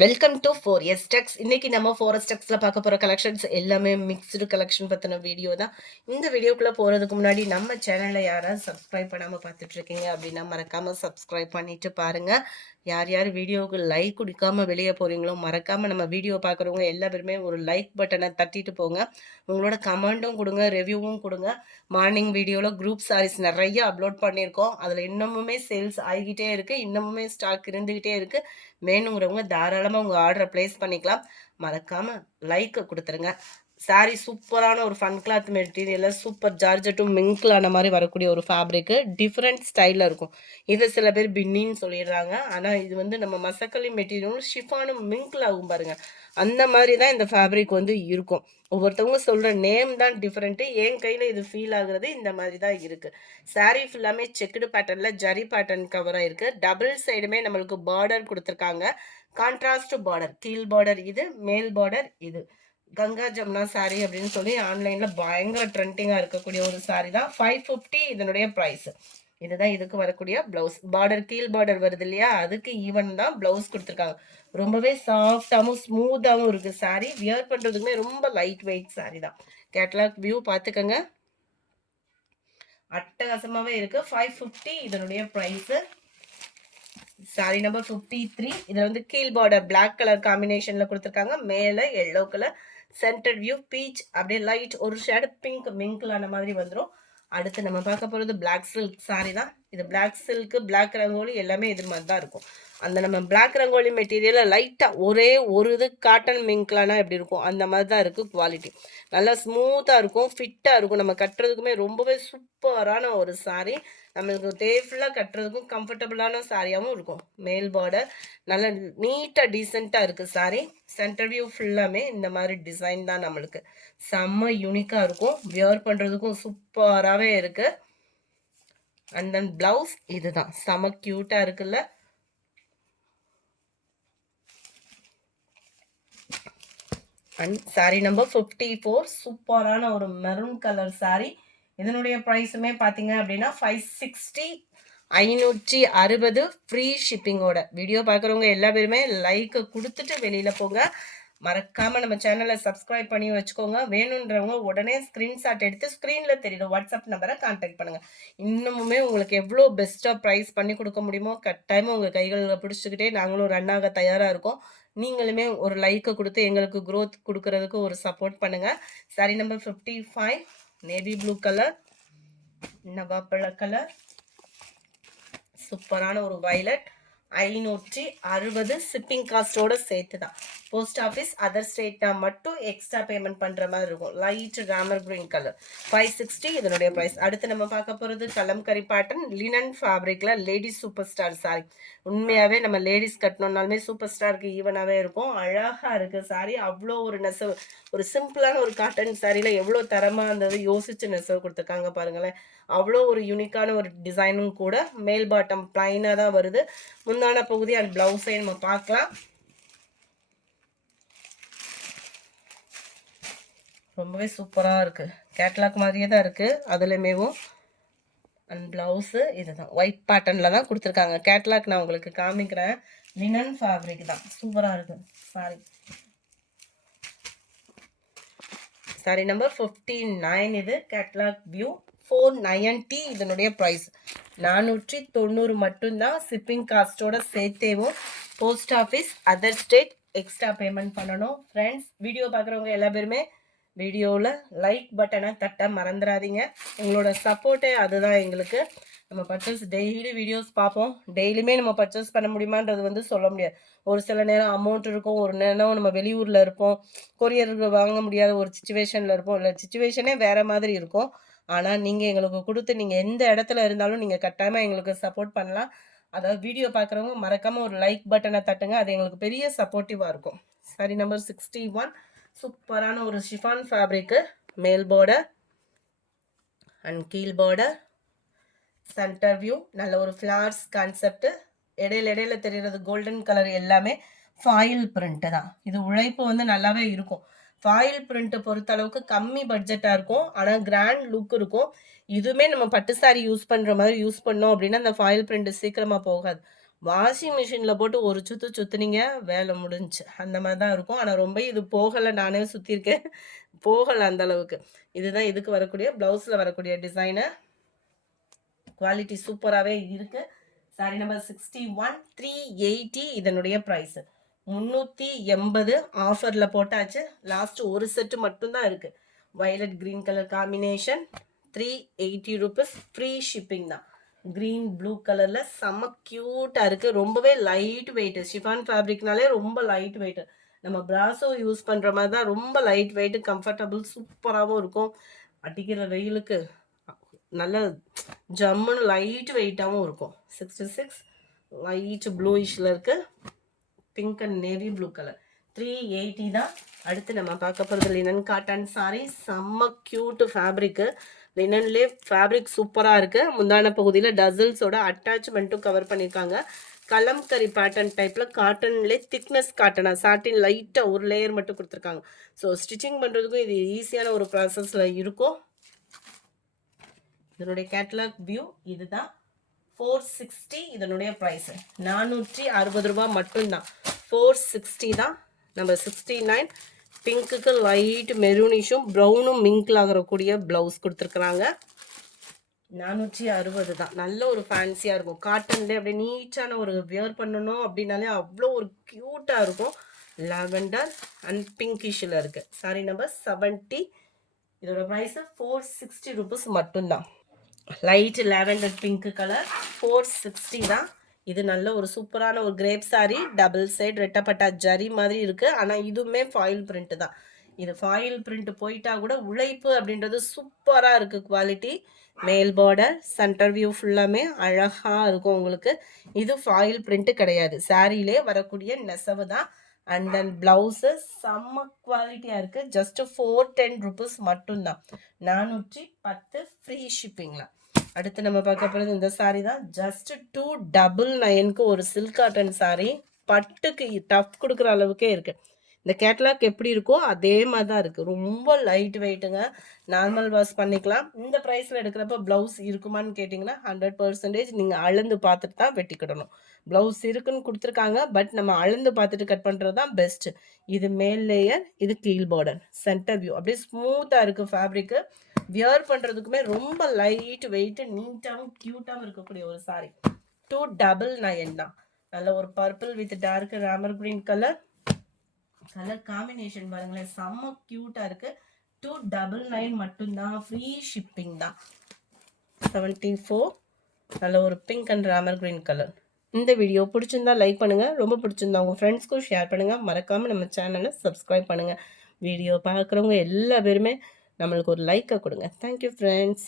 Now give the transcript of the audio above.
Welcome to 4S Techs. இன்னைக்கு நம்ம 4S Techsல பார்க்க போற கலெக்ஷன்ஸ் எல்லாமே மிக்ஸ்டு கலெக்ஷன் பத்தின வீடியோ தான். இந்த வீடியோக்குள்ள போறதுக்கு முன்னாடி நம்ம சேனல்ல யாராவது சப்ஸ்கிரைப் பண்ணாம பார்த்துட்டு இருக்கீங்க அப்படின்னா மறக்காம சப்ஸ்கிரைப் பண்ணிட்டு பாருங்க. யார் யார் வீடியோவுக்கு லைக் குடிக்காம வெளியே போறீங்களோ மறக்காம நம்ம வீடியோ பார்க்குறவங்க எல்லா பேருமே ஒரு லைக் பட்டனை தட்டிட்டு போங்க. உங்களோட கமெண்ட்டும் கொடுங்க, ரிவ்யூவும் கொடுங்க. மார்னிங் வீடியோவில் குரூப் சாரீஸ் நிறைய அப்லோட் பண்ணியிருக்கோம். அதில் இன்னமுமே சேல்ஸ் ஆகிக்கிட்டே இருக்குது, இன்னமுமே ஸ்டாக் இருந்துக்கிட்டே இருக்குது. வேணுங்கிறவங்க தாராளமாக உங்கள் ஆர்டரை ப்ளேஸ் பண்ணிக்கலாம். மறக்காமல் லைக்கை கொடுத்துருங்க. சாரீ சூப்பரான ஒரு ஃபன் கிளாத் மெட்டீரியலில் சூப்பர் ஜார்ஜெட்டும் மிங்க்லான மாதிரி வரக்கூடிய ஒரு ஃபேப்ரிக்கு டிஃப்ரெண்ட் ஸ்டைலில் இருக்கும். இது சில பேர் பின்னின்னு சொல்லிடுறாங்க, ஆனால் இது வந்து நம்ம மசக்கலி மெட்டீரியலும் ஷிஃபானும் மிங்க்ல ஆகும் பாருங்கள். அந்த மாதிரி தான் இந்த ஃபேப்ரிக் வந்து இருக்கும். ஒவ்வொருத்தவங்க சொல்கிற நேம் தான் டிஃப்ரெண்ட்டு. என் கையில் இது ஃபீல் ஆகுறது இந்த மாதிரி தான் இருக்குது. சாரீ ஃபுல்லாமே செக்குடு பேட்டர்னில் ஜரி பேட்டர்ன் கவராக இருக்குது. டபுள் சைடுமே நம்மளுக்கு பார்டர் கொடுத்துருக்காங்க. கான்ட்ராஸ்ட் பார்டர், கீழ் பார்டர் இது, மேல் பார்டர் இது. கங்கா ஜமுனா சாரீ அப்படின்னு சொல்லி ஆன்லைனில் பயங்கர ட்ரெண்டிங்காக இருக்கக்கூடிய ஒரு சாரீ தான். 550 இதனுடைய ப்ரைஸ். இதுதான் இதுக்கு வரக்கூடிய ப்ளவுஸ். பார்டர் கீழ் பார்டர் வருது இல்லையா, அதுக்கு ஈவன் தான் ப்ளவுஸ் கொடுத்துருக்காங்க. ரொம்பவே சாஃப்டாகவும் ஸ்மூத்தாகவும் இருக்குது சாரீ. வியர் பண்ணுறதுக்குமே ரொம்ப லைட் வெயிட் சாரீ தான். கேட்லாக் வியூ பார்த்துக்கோங்க, அட்டகாசமாகவே இருக்குது. 550 இதனுடைய ப்ரைஸு. Sorry number 53. இதில் வந்து கீழ் பார்டர் பிளாக் கலர் காம்பினேஷனில் கொடுத்துருக்காங்க. மேலே yellow colour, centre view beach, அப்படியே லைட் ஒரு ஷேடு பிங்க் மிங்க்லான மாதிரி வந்துடும். அடுத்து நம்ம பார்க்க போகிறது பிளாக் சில்க் சாரி தான். இது பிளாக் சில்க்கு, பிளாக் ரங்கோலி எல்லாமே இது மாதிரி தான் இருக்கும். அந்த நம்ம பிளாக் ரங்கோலி மெட்டீரியலில் லைட்டாக ஒரே ஒரு இது காட்டன் மிங்க்லானா எப்படி இருக்கும் அந்த மாதிரி தான் இருக்குது. குவாலிட்டி நல்லா ஸ்மூத்தாக இருக்கும், ஃபிட்டாக இருக்கும். நம்ம கட்டுறதுக்குமே ரொம்பவே சூப்பரான ஒரு சாரீ. நம்மளுக்கு டே ஃபுல்லாக கட்டுறதுக்கும் கம்ஃபர்டபுளான சாரியாகவும் இருக்கும். மேல் பார்டர் நல்லா நீட்டாக டீசெண்டாக இருக்குது சாரீ. சென்டர் வியூ ஃபுல்லாமே இந்த மாதிரி டிசைன் தான் நம்மளுக்கு செம்ம யூனிக்காக இருக்கும். வியர் பண்ணுறதுக்கும் சூப்பராகவே இருக்குது. அண்ட் தென் ப்ளவுஸ் இதுதான், செம்ம க்யூட்டாக இருக்குல்ல. And sari number 54. சூப்பரான ஒரு மெரூன் கலர் சாரீ. இதனுடைய ப்ரைஸுமே பார்த்தீங்க அப்படின்னா 560, 560 ஃப்ரீ ஷிப்பிங்கோட. வீடியோ பார்க்குறவங்க எல்லா பேருமே லைக்கு கொடுத்துட்டு வெளியில் போங்க. மறக்காமல் நம்ம சேனலை சப்ஸ்கிரைப் பண்ணி வச்சுக்கோங்க. வேணுன்றவங்க உடனே ஸ்க்ரீன்ஷாட் எடுத்து ஸ்க்ரீனில் தெரியுற வாட்ஸ்அப் நம்பரை கான்டாக்ட் பண்ணுங்கள். இன்னமுமே உங்களுக்கு எவ்வளோ பெஸ்ட்டாக ப்ரைஸ் பண்ணி கொடுக்க முடியுமோ கட்டாயமாக உங்கள் கைகளில் பிடிச்சிக்கிட்டே நாங்களும் ரன் ஆக தயாராக இருக்கோம். நீங்களுமே ஒரு லைக்கை கொடுத்து எங்களுக்கு க்ரோத் கொடுக்கறதுக்கு ஒரு சப்போர்ட் பண்ணுங்கள். Sari number 55. Navy blue colour, நவாப்பழ கலர், சூப்பரான ஒரு வயலட். 560 ஷிப்பிங் காஸ்டோட சேர்த்து தான். போஸ்ட் ஆஃபீஸ் அதர் ஸ்டேட்னா மட்டும் எக்ஸ்ட்ரா பேமெண்ட் பண்ணுற மாதிரி இருக்கும். Light Ramar green colour. 560 இதனுடைய ப்ரைஸ். அடுத்து நம்ம பார்க்க போகிறது கலம்கரி பேட்டர்ன் லினன் ஃபேப்ரிக்கில் லேடிஸ் சூப்பர் ஸ்டார் சாரி. உண்மையாகவே நம்ம லேடிஸ் கட்டணுன்னாலுமே சூப்பர் ஸ்டாருக்கு ஈவனாகவே இருக்கும். அழகாக இருக்குது சாரி. அவ்வளோ ஒரு நெசவு, ஒரு சிம்பிளான ஒரு காட்டன் சாரியில் எவ்வளோ தரமாக இருந்தது யோசித்து நெசவு கொடுத்துருக்காங்க பாருங்களேன். அவ்வளோ ஒரு யூனிக்கான ஒரு டிசைனும் கூட. மேல் பாட்டம் பிளைனாக தான் வருது. முந்தான பகுதி அண்ட் பிளவுஸை நம்ம பார்க்கலாம். ரொம்பவே சூப்பராக இருக்குது. கேட்லாக் மாதிரியே தான் இருக்குது அதுலேயுமேவும். அண்ட் ப்ளவுஸு இதுதான் ஒயிட் பேட்டர்னில் தான் கொடுத்துருக்காங்க. கேட்லாக் நான் உங்களுக்கு காமிக்கிறேன். லினன் ஃபேப்ரிக் தான், சூப்பராக இருக்குது சாரி. Sorry number 59. இது கேட்லாக் வியூ. 490 இதனுடைய ப்ரைஸ். 490 மட்டும்தான். ஷிப்பிங் காஸ்ட்டோட சேர்த்தேவும் post office other state extra payment பண்ணணும். ஃப்ரெண்ட்ஸ், வீடியோ பார்க்குறவங்க எல்லா பேருமே வீடியோவில் லைக் பட்டனை தட்ட மறந்துடாதீங்க. உங்களோட சப்போர்ட்டே அதுதான் எங்களுக்கு. நம்ம பர்ச்சேஸ் டெய்லி வீடியோஸ் பார்ப்போம். டெய்லியுமே நம்ம பர்ச்சேஸ் பண்ண முடியுமான்றது வந்து சொல்ல முடியாது. ஒரு சில நேரம் அமௌண்ட் இருக்கும், ஒரு நேரம் நம்ம வெளியூரில் இருப்போம், கொரியர் வாங்க முடியாத ஒரு சுச்சுவேஷனில் இருப்போம், இல்லை சுச்சுவேஷனே வேறு மாதிரி இருக்கும். ஆனால் நீங்கள் எங்களுக்கு கொடுத்து நீங்கள் எந்த இடத்துல இருந்தாலும் நீங்கள் கட்டாயமாக எங்களுக்கு சப்போர்ட் பண்ணலாம். அதாவது வீடியோ பார்க்குறவங்க மறக்காமல் ஒரு லைக் பட்டனை தட்டுங்க, அது எங்களுக்கு பெரிய சப்போர்ட்டிவாக இருக்கும். Sorry number 61. சூப்பரான ஒரு ஷிஃபான் ஃபேப்ரிக்கு. மேல் பார்டர் அண்ட் கீழ் பார்டர், சென்டர் வியூ, நல்ல ஒரு ஃப்ளார்ஸ் கான்செப்ட். இடையில தெரிகிறது கோல்டன் கலர் எல்லாமே ஃபாயில் பிரிண்ட்டு தான். இது உழைப்பு வந்து நல்லாவே இருக்கும். ஃபாயில் பிரிண்ட்டை பொறுத்த அளவுக்கு கம்மி பட்ஜெட்டாக இருக்கும், ஆனால் கிராண்ட் லுக் இருக்கும். இதுவுமே நம்ம பட்டு சாரி யூஸ் பண்ணுற மாதிரி யூஸ் பண்ணோம் அப்படின்னா அந்த ஃபாயில் பிரிண்ட் சீக்கிரமாக போகாது. வாஷிங் மிஷினில் போட்டு ஒரு சுற்று சுற்றுனீங்க வேலை முடிஞ்சுச்சு. அந்த மாதிரி தான் இருக்கும். ஆனால் ரொம்ப இது போகலை, நானே சுற்றிருக்கேன், போகலை அந்த அளவுக்கு. இதுதான் இதுக்கு வரக்கூடிய ப்ளவுஸில் வரக்கூடிய டிசைனு. குவாலிட்டி சூப்பராகவே இருக்குது. சாரி நம்பர் 61 380. இதனுடைய ப்ரைஸு 380. ஆஃபரில் போட்டாச்சு. லாஸ்ட்டு ஒரு செட்டு மட்டும்தான் இருக்குது. Violet green colour combination 380 rupees. Free shipping தான். க்ரீன் ப்ளூ கலரில் செம்ம க்யூட்டாக இருக்குது. ரொம்பவே லைட் வெயிட்டு. ஷிஃபான் ஃபேப்ரிக்னாலே ரொம்ப லைட் வெயிட்டு. நம்ம பிராசோ யூஸ் பண்ணுற மாதிரி தான். ரொம்ப லைட் வெயிட்டு, கம்ஃபர்டபுள், சூப்பராகவும் இருக்கும். அடிக்கிற வெயிலுக்கு நல்ல ஜம்முன்னு லைட் வெயிட்டாகவும் இருக்கும். 66 லைட் ப்ளூயிஷில் இருக்குது. Pink and navy blue colour 380 தான். அடுத்து நம்ம பார்க்க போகிறது லினன் காட்டன் சாரி. செம்ம க்யூட்டு ஃபேப்ரிக்கு. லினன்லேயே ஃபேப்ரிக் சூப்பராக இருக்குது. முந்தான பகுதியில் டசல்ஸோட அட்டாச்மெண்ட்டும் கவர் பண்ணியிருக்காங்க. கலம்கரி பேட்டர்ன் டைப்பில் காட்டன்லேயே திக்னஸ் காட்டனாக சாட்டின் லைட்டாக ஒரு லேயர் மட்டும் கொடுத்துருக்காங்க. ஸோ ஸ்டிச்சிங் பண்ணுறதுக்கும் இது ஈஸியான ஒரு ப்ராசஸில் இருக்கும். இதனுடைய கேட்டலாக் வியூ இதுதான். 460 இதனுடைய ப்ரைஸு. 460 ரூபா மட்டும்தான். 460 தான். நம்பர் 69 பிங்க்குக்கு லைட் மெரூனிஷும் ப்ரௌனும் மிங்கில் ஆகக்கூடிய ப்ளவுஸ் கொடுத்துருக்குறாங்க. 460 தான். நல்ல ஒரு ஃபேன்சியாக இருக்கும். காட்டன்லேயே அப்படியே நீட்டான ஒரு வியர் பண்ணணும் அப்படின்னாலே அவ்வளோ ஒரு க்யூட்டாக இருக்கும். லாவெண்டர் அண்ட் பிங்கிஷில் இருக்குது. சாரி நம்பர் 70. இதோட ப்ரைஸு 460 ருபீஸ் மட்டும்தான். லைட் லாவெண்டர் பிங்க் கலர் 460 தான். இது நல்ல ஒரு சூப்பரான ஒரு கிரேப் சாரி. டபுள் சைடு ரெட்டப்பட்டா ஜரி மாதிரி இருக்குது. ஆனால் இதுவுமே ஃபாயில் பிரிண்ட் தான். இது ஃபாயில் பிரிண்ட் போயிட்டா கூட உழைப்பு அப்படின்றது சூப்பராக இருக்குது. குவாலிட்டி. மேல் பார்டர் சென்டர் வியூ ஃபுல்லாமே அழகாக இருக்கும் உங்களுக்கு. இது ஃபாயில் பிரிண்ட்டு கிடையாது. சாரியிலே வரக்கூடிய நெசவு தான். அண்ட் தென் ப்ளவுஸு செம்ம குவாலிட்டியாக இருக்குது. ஜஸ்ட்டு 410 ருபீஸ் மட்டும்தான். 410 ஃப்ரீ ஷிப்பிங்கில். அடுத்து நம்ம பார்க்க போகிறது இந்த சாரீ தான். ஜஸ்ட் 299க்கு ஒரு சில்க் காட்டன் சாரீ. பட்டுக்கு டஃப் கொடுக்குற அளவுக்கே இருக்குது. இந்த கேட்லாக் எப்படி இருக்கோ அதே மாதிரி தான் இருக்குது. ரொம்ப லைட் வெயிட்டுங்க. நார்மல் வாஷ் பண்ணிக்கலாம். இந்த ப்ரைஸில் எடுக்கிறப்ப ப்ளவுஸ் இருக்குமான்னு கேட்டிங்கன்னா 100% நீங்கள் அளந்து பார்த்துட்டு தான் வெட்டிக்கிடணும். ப்ளவுஸ் இருக்குன்னு கொடுத்துருக்காங்க. பட் நம்ம அளந்து பார்த்துட்டு கட் பண்ணுறது தான் பெஸ்ட்டு. இது மேல் லேயர், இது கீழ் பார்டர், சென்டர் வியூ அப்படியே ஸ்மூத்தாக இருக்குது ஃபேப்ரிக்கு. வியர் பண்ணுறதுக்குமே ரொம்ப லைட் வெயிட்டு, நீட்டாகவும் க்யூட்டாகவும் இருக்கக்கூடிய ஒரு சாரீ. 299 தான். நல்ல ஒரு பர்பிள் வித் டார்க் ராமர் கிரீன் கலர் காம்பினேஷன் பாருங்களேன், செம்ம க்யூட்டாக இருக்குது. 299 மட்டும்தான். ஃப்ரீ ஷிப்பிங் தான். 74 நல்ல ஒரு pink and Ramar green colour. இந்த வீடியோ பிடிச்சிருந்தா லைக் பண்ணுங்கள். ரொம்ப பிடிச்சிருந்தா உங்கள் ஃப்ரெண்ட்ஸ்க்கும் ஷேர் பண்ணுங்கள். மறக்காமல் நம்ம சேனலை சப்ஸ்கிரைப் பண்ணுங்கள். வீடியோ பார்க்குறவங்க எல்லா பேருமே நம்மளுக்கு ஒரு லைக்கை கொடுங்க. Thank you friends.